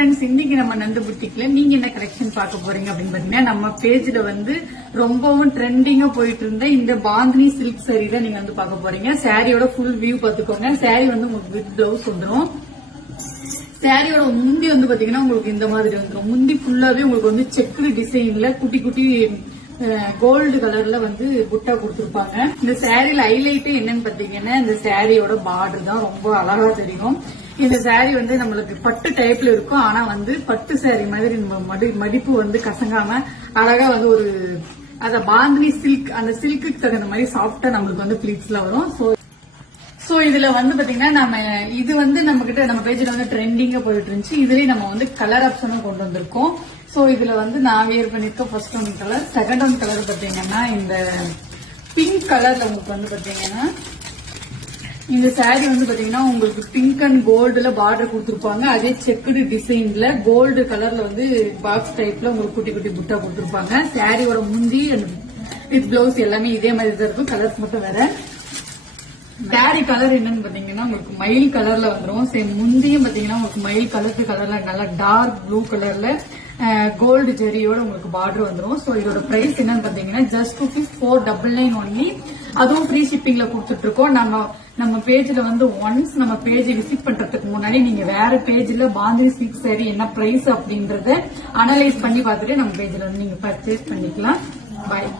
Friends, இன்னைக்கு நம்ம நந்து புட்டிக்ல நீங்க என்ன கலெக்ஷன் பார்க்க போறீங்க அப்படின்னு பாத்தீங்கன்னா, நம்ம பேஜ்ல வந்து ரொம்பவும் ட்ரெண்டிங்கா போயிட்டு இருந்த இந்த பாந்தினி சில்க் சாரி தான் நீங்க வந்து பார்க்க போறீங்க. சாரியோட ஃபுல் வியூ பாத்துக்கோங்க. சாரி வந்து உங்களுக்கு வித் பிளவுஸ் வந்துடும். சாரியோட முந்தி வந்து பாத்தீங்கன்னா உங்களுக்கு இந்த மாதிரி வந்துடும். முந்தி ஃபுல்லாவே உங்களுக்கு வந்து செக்குடு டிசைன்ல குட்டி குட்டி கோல்டு கலர்ல வந்து புட்டா கொடுத்திருப்பாங்க. இந்த சாரியில ஹைலைட் என்னன்னு பாத்தீங்கன்னா, இந்த சாரியோட பார்டர் தான் ரொம்ப அழகா தெரியும். இந்த சாரி வந்து நம்மளுக்கு பட்டு டைப்ல இருக்கும். ஆனா வந்து பட்டு சாரி மாதிரி மடிப்பு வந்து கசங்காம அழகா வந்து ஒரு அத பாந்தினி சில்க், அந்த சில்க்கு தகுந்த மாதிரி சாஃப்டா நம்மளுக்கு வந்து பிளீட்ஸ்ல வரும். சோ இதுல வந்து பாத்தீங்கன்னா நம்ம இது வந்து நம்ம கிட்ட நம்ம பேஜ்ல வந்து ட்ரெண்டிங்கா போயிட்டு இருந்துச்சு. இதுலயே நம்ம வந்து கலர் ஆப்ஷனும் கொண்டு வந்திருக்கோம். சோ இதுல வந்து நான் வேர் பண்ணிருக்க first one colour, second one colour பாத்தீங்கன்னா இந்த பிங்க் கலர்ல உங்களுக்கு வந்து பாத்தீங்கன்னா இந்த சாரி வந்து பாத்தீங்கன்னா உங்களுக்கு பிங்க் அண்ட் கோல்டுல பார்டர் கொடுத்திருப்பாங்க. அதே செக்குடு டிசைன்ல கோல்டு கலர்ல வந்து பாக்ஸ் டைப்ல உங்களுக்கு குட்டி குட்டி புட்டா கொடுத்திருப்பாங்க. சாரியோட முந்தி அண்ட் வித் பிளவுஸ் எல்லாமே இதே மாதிரி தான் இருக்கும். கலர்ஸ் மட்டும் வேற. சாரி கலர் என்னன்னு பாத்தீங்கன்னா உங்களுக்கு மயில் கலர்ல வந்துடும். சேம் முந்தியும் பாத்தீங்கன்னா உங்களுக்கு மயில் கலர்ல நல்லா டார்க் ப்ளூ கலர்ல கோல்டு ஜெரியோட உங்களுக்கு பார்டர் வந்துடும். சோ இதோட பிரைஸ் என்னன்னு பாத்தீங்கன்னா ஜஸ்ட் ₹499 ஒன்லி. அதுவும் ஃப்ரீ ஷிப்பிங்ல கொடுத்துட்டு இருக்கோம். நம்ம பேஜ்ல வந்து ஒன்ஸ் நம்ம பேஜ் விசிட் பண்றதுக்கு முன்னாடி நீங்க வேற பேஜ்ல பாந்தினி சில்க் சாரி என்ன பிரைஸ் அப்படின்றத அனலைஸ் பண்ணி பார்த்துட்டு நம்ம பேஜ்ல வந்து நீங்க பர்ச்சேஸ் பண்ணிக்கலாம். பாய்.